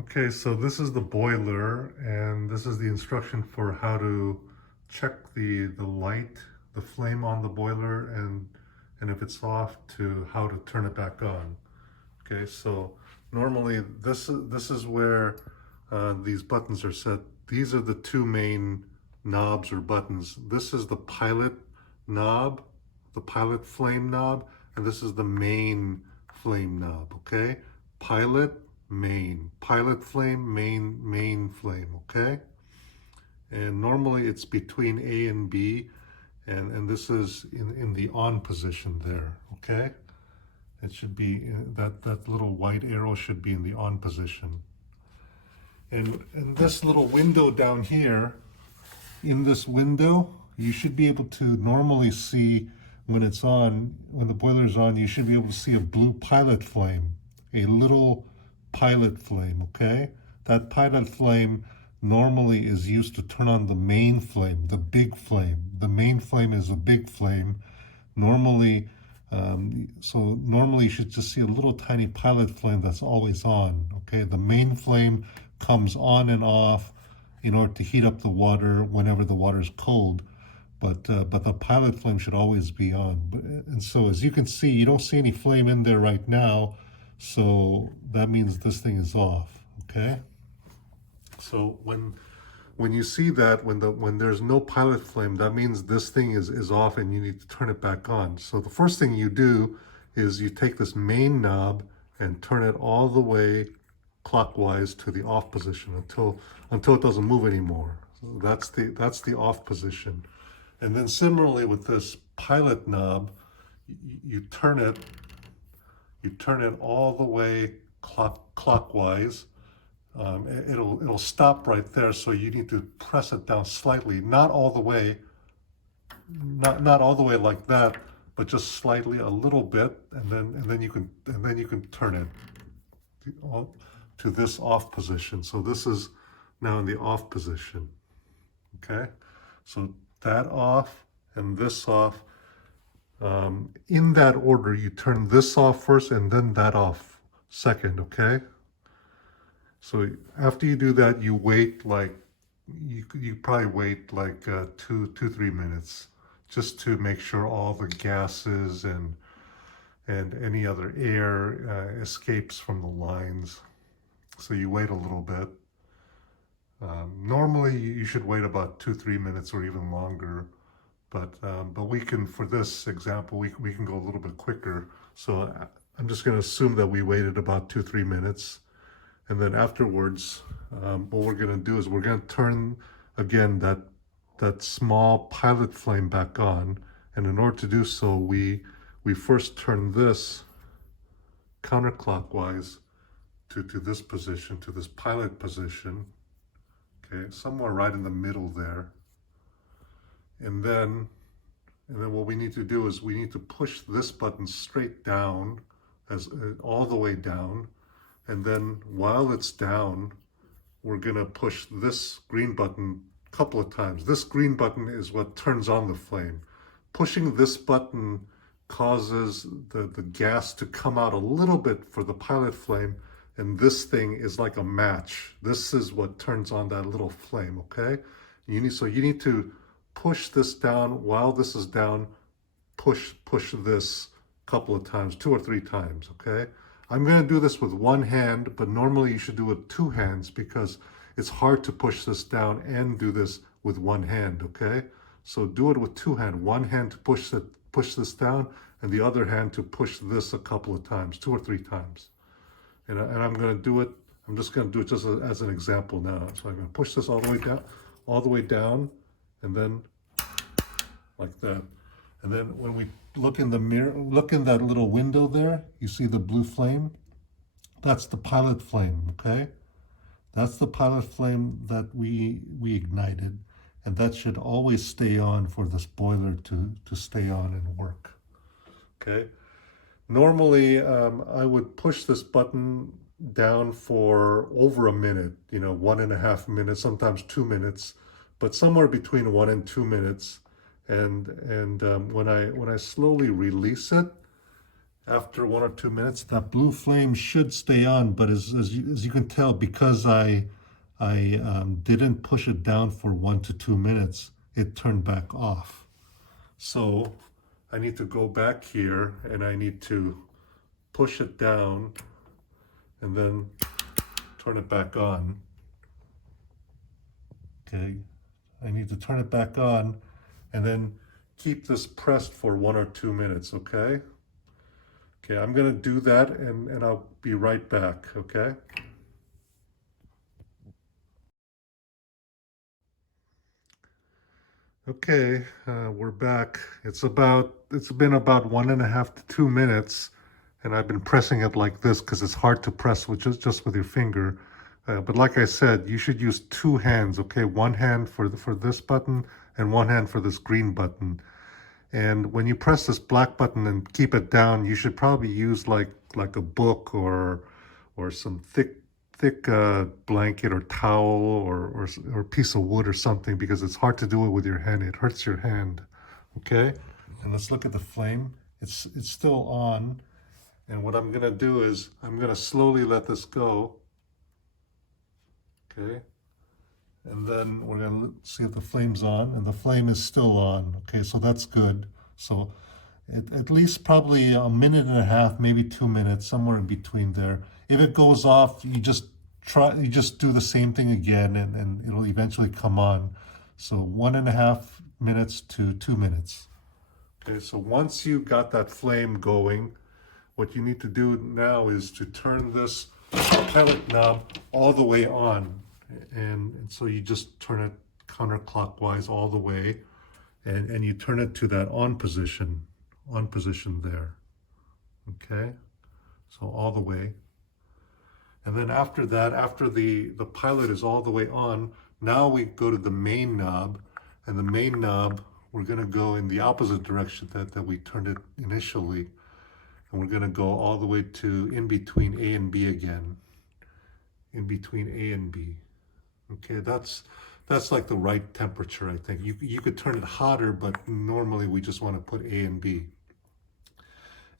Okay, so this is the boiler, and this is the instruction for how to check the light, the flame on the boiler, and if it's off, to how to turn it back on. Okay, so normally this is where these buttons are set. These are the two main knobs or buttons. This is the pilot knob, the pilot flame knob, and this is the main flame knob. Okay, pilot, main, pilot flame, main flame. Okay, and normally it's between A and B, and this is in the on position there. Okay. It should be that little white arrow should be in the on position. And this little window down here, in this window, you should be able to normally see when it's on, when the boiler is on, you should be able to see a blue pilot flame, a little pilot flame, okay? That pilot flame normally is used to turn on the main flame, the big flame. The main flame is a big flame. Normally, so normally you should just see a little tiny pilot flame that's always on, okay? The main flame comes on and off in order to heat up the water whenever the water is cold, but the pilot flame should always be on. And so as you can see, you don't see any flame in there right now, so that means this thing is off, okay? So when you see that, when there's no pilot flame, that means this thing is off and you need to turn it back on. So the first thing you do is you take this main knob and turn it all the way clockwise to the off position until it doesn't move anymore. So that's the off position. And then similarly with this pilot knob, you turn it all the way clockwise. It'll stop right there, so you need to press it down slightly, not all the way, not all the way like that, but just slightly, a little bit, and then you can turn it to this off position. So this is now in the off position. Okay, so that off and this off. In that order, you turn this off first and then that off second. Okay. So after you do that, you wait like you probably wait like 3 minutes just to make sure all the gases and any other air escapes from the lines. So you wait a little bit. Normally you should wait about 2-3 minutes or even longer, but we can, for this example, we can go a little bit quicker. So I'm just going to assume that we waited about 2-3 minutes. And then afterwards, what we're going to do is we're going to turn again that small pilot flame back on. And in order to do so, we first turn this counterclockwise to this position, to this pilot position. Okay, somewhere right in the middle there. And then what we need to do is we need to push this button straight down, as all the way down. And then while it's down, we're gonna push this green button a couple of times. This green button is what turns on the flame. Pushing this button causes the gas to come out a little bit for the pilot flame, and this thing is like a match. This is what turns on that little flame, okay? You need to push this down while this is down, push this a couple of times, 2 or 3 times, okay? I'm going to do this with one hand, but normally you should do it with 2 hands because it's hard to push this down and do this with one hand, okay? So do it with 2 hands. One hand to push this down, and the other hand to push this a couple of times, 2 or 3 times. And I'm going to do it, I'm just going to do it just as an example now. So I'm going to push this all the way down, and then like that. And then when we look in the mirror, look in that little window there, you see the blue flame? That's the pilot flame, okay? That's the pilot flame that we ignited, and that should always stay on for this boiler to stay on and work, okay? Normally, I would push this button down for over a minute, 1.5 minutes, sometimes 2 minutes, but somewhere between 1 and 2 minutes. And when I slowly release it, after 1 or 2 minutes, that blue flame should stay on, but as you can tell, because I didn't push it down for 1 to 2 minutes, it turned back off. So I need to go back here and I need to push it down and then turn it back on. Okay, I need to turn it back on and then keep this pressed for 1 or 2 minutes, okay? Okay, I'm gonna do that and I'll be right back, okay? Okay, we're back. It's been about 1.5 to 2 minutes, and I've been pressing it like this because it's hard to press with just with your finger. But like I said, you should use two hands, okay? One hand for this button and one hand for this green button. And when you press this black button and keep it down, you should probably use like a book or some thick blanket or towel or piece of wood or something, because it's hard to do it with your hand. It hurts your hand. Okay, and let's look at the flame. It's still on, and what I'm gonna do is I'm gonna slowly let this go. Okay, and then we're gonna see if the flame's on, and the flame is still on. Okay, so that's good. So at least probably 1.5 minutes, maybe 2 minutes, somewhere in between there. If it goes off, you just do the same thing again, and it'll eventually come on. So 1.5 minutes to 2 minutes. Okay, so once you got that flame going, what you need to do now is to turn this pellet knob all the way on. And so you just turn it counterclockwise all the way, and you turn it to that on position there. Okay, so all the way. And then after that, after the pilot is all the way on, now we go to the main knob, and the main knob, we're gonna go in the opposite direction that we turned it initially. And we're gonna go all the way to in between A and B again. In between A and B. Okay, that's like the right temperature, I think. You could turn it hotter, but normally we just want to put A and B.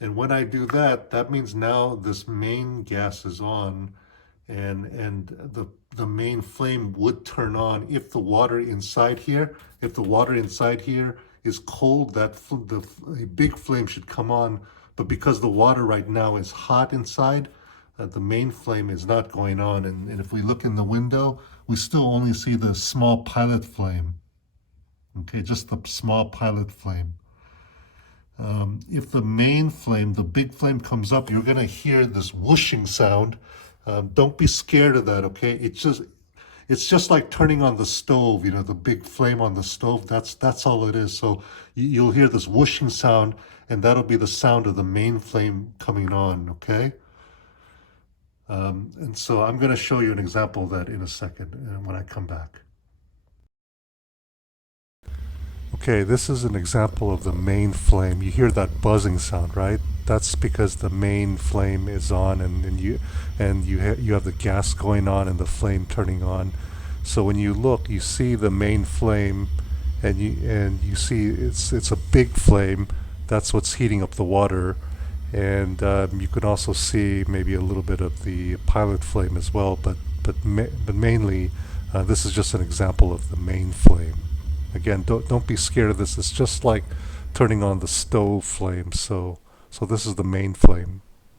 And when I do that, that means now this main gas is on, and the main flame would turn on if the water inside here is cold. The big flame should come on, but because the water right now is hot inside, the main flame is not going on. And if we look in the window, we still only see the small pilot flame. Okay, just the small pilot flame. If the main flame, the big flame comes up, you're gonna hear this whooshing sound. Don't be scared of that, okay? It's just like turning on the stove, you know, the big flame on the stove. That's all it is. So you'll hear this whooshing sound, and that'll be the sound of the main flame coming on, okay? And so I'm going to show you an example of that in a second when I come back. Okay, this is an example of the main flame. You hear that buzzing sound, right? That's because the main flame is on, and you have the gas going on and the flame turning on. So when you look, you see the main flame, and you see it's a big flame. That's what's heating up the water. And you can also see maybe a little bit of the pilot flame as well, but mainly this is just an example of the main flame. Again, don't be scared of this. It's just like turning on the stove flame. So this is the main flame.